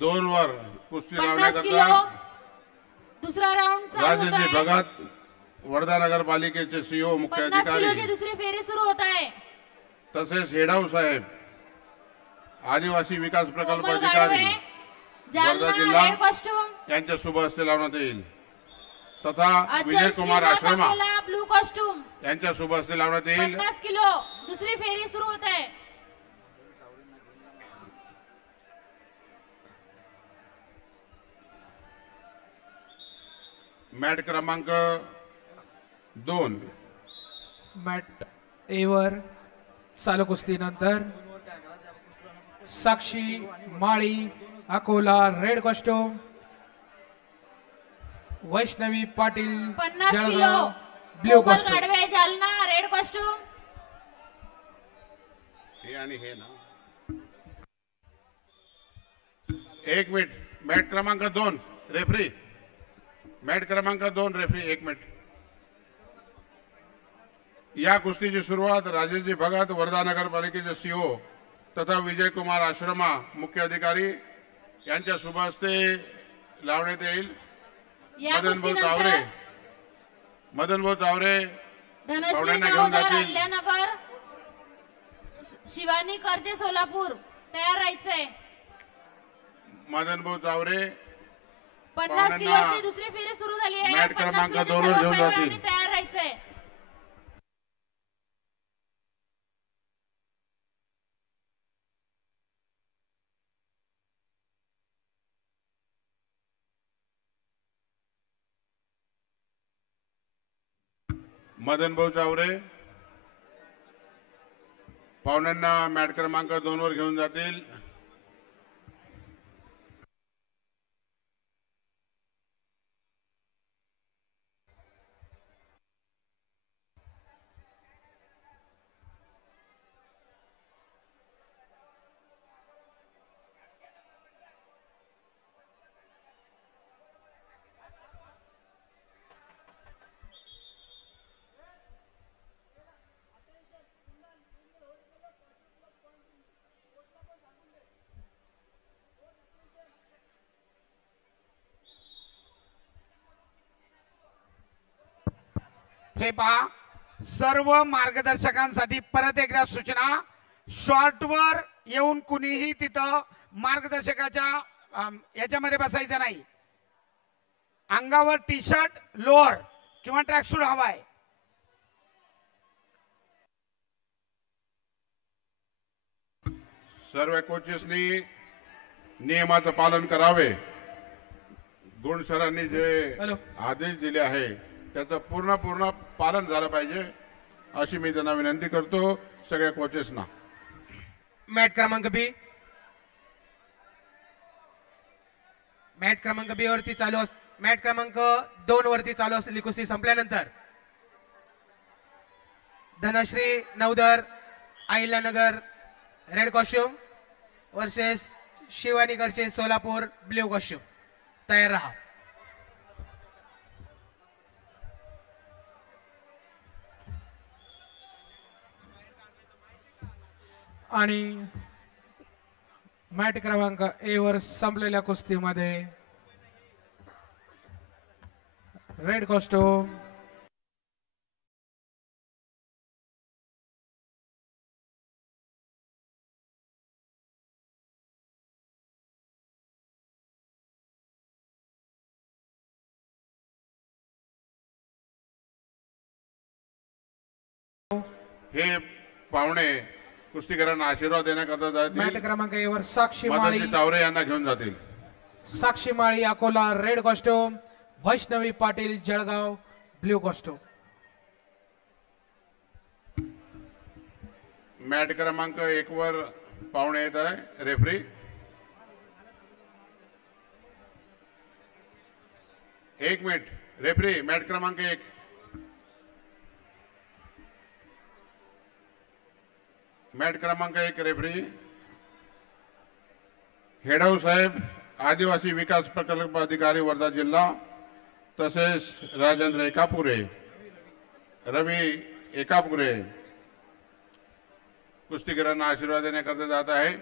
2 वर कुस्ती 50 लावण्याकरता किलो दुसरा राउंड चालू होता राजेशजी है। भगत वर्धा नगरपालिकेचे सीओ मुख्य 50 अधिकारी किलोची दुसरी फेरी सुरू होत आहे। तसेच हेडाऊ साहेब आदिवासी विकास प्रकल्प कोमल अधिकारी गाढवे, वर्धा जालना जिल्हा रेड कॉस्ट्यूम, यांच्या शुभ हस्ते लावण्यात येईल तथा अचल विजय कुमार श्रीनाथ आश्रमा अकोला ब्लू कॉस्ट्यूम। यांच्या शुभ हस्ते लावण्यात येईल 50 किलो दुसरी फेरी सुरू होत आहे। मॅट क्रमांक 2 मॅट एवर चालू कुस्तीनंतर Sakshi Mali Akola red costume, Vaishnavi Patil 50 kilo Jalgaon blue Komal costume. Gadhave, Jalna red costume. हे आणि हे ना 1 मिनिट मॅट क्रमांक 2 रेफरी मॅट क्रमांक 2 रेफरी 1 मिनिट। या कुस्तीची सुरुवात राजेशजी भगत वर्धा नगरपालिकेचे सीओ तथा विजय कुमार आश्रमा मुख्य अधिकारी यांच्या शुभ हस्ते लावण्यात येईल। या कुस्तीनंतर मदनभाऊ चावरे धनश्री पाहुण्यांना घेऊन नवोदर जातील। अहिल्यानगर, शिवानी करचे सोलापूर तयार राहायचंय। मदनभाऊ चावरे 50 पाहुण्यांना किलोची दुसरी फेरी सुरू झाली आहे। मॅट 50 क्रमांक मध्ये 2 वर सर्व घेऊन पैलवानांनी जातील। तयार राहायचंय। मदनभाऊ चावरे पाहुण्यांना मॅट क्रमांक 2 वर घेऊन जातील। हे पहा सर्व मार्गदर्शकांसाठी परत एकदा सूचना, शॉर्टवर येऊन कुणीही तिथं मार्गदर्शकाच्या याच्यामध्ये बसायचं नाही। अंगावर टी शर्ट लोअर किंवा ट्रॅकसूट हवाय। सर्व कोचेसनी नियमाचं पालन करावे। गुण सरांनी जे आदेश दिले आहे त्याचं पूर्ण पालन झालं पाहिजे अशी मी त्यांना विनंती करतो सगळ्या कोचेसना। मॅट क्रमांक बी वरती चालू मॅट क्रमांक 2 वरती चालू असलेली कुस्ती संपल्यानंतर Dhanashree Navdar Ahilyanagar red costume versus Shivani Karche Solapur blue costume तयार रहा। आणि मॅट क्रमांक ए वर संपलेल्या कुस्तीमध्ये रेड कॉस्ट्यूम हे पाहुणे कुस्तीगरांना आशीर्वाद देण्याकरता मॅट जातील। क्रमांक ए वर साक्षी माळी मदनजी चावरे यांना घेऊन जातील। Sakshi Mali Akola red costume, Vaishnavi Patil Jalgaon blue costume. Mat क्रमांक 1 वर पाहुणे येत आहे रेफरी। एक मिनिट रेफरी मॅट क्रमांक 1 मॅट क्रमांक 1 रेफरी हेडाऊ साहेब आदिवासी विकास प्रकल्प अधिकारी वर्धा जिल्हा तसेच राजेंद्र एकापुरे रवी एकापुरे कुस्तीगीरांना आशीर्वाद देण्याकरता जात आहे।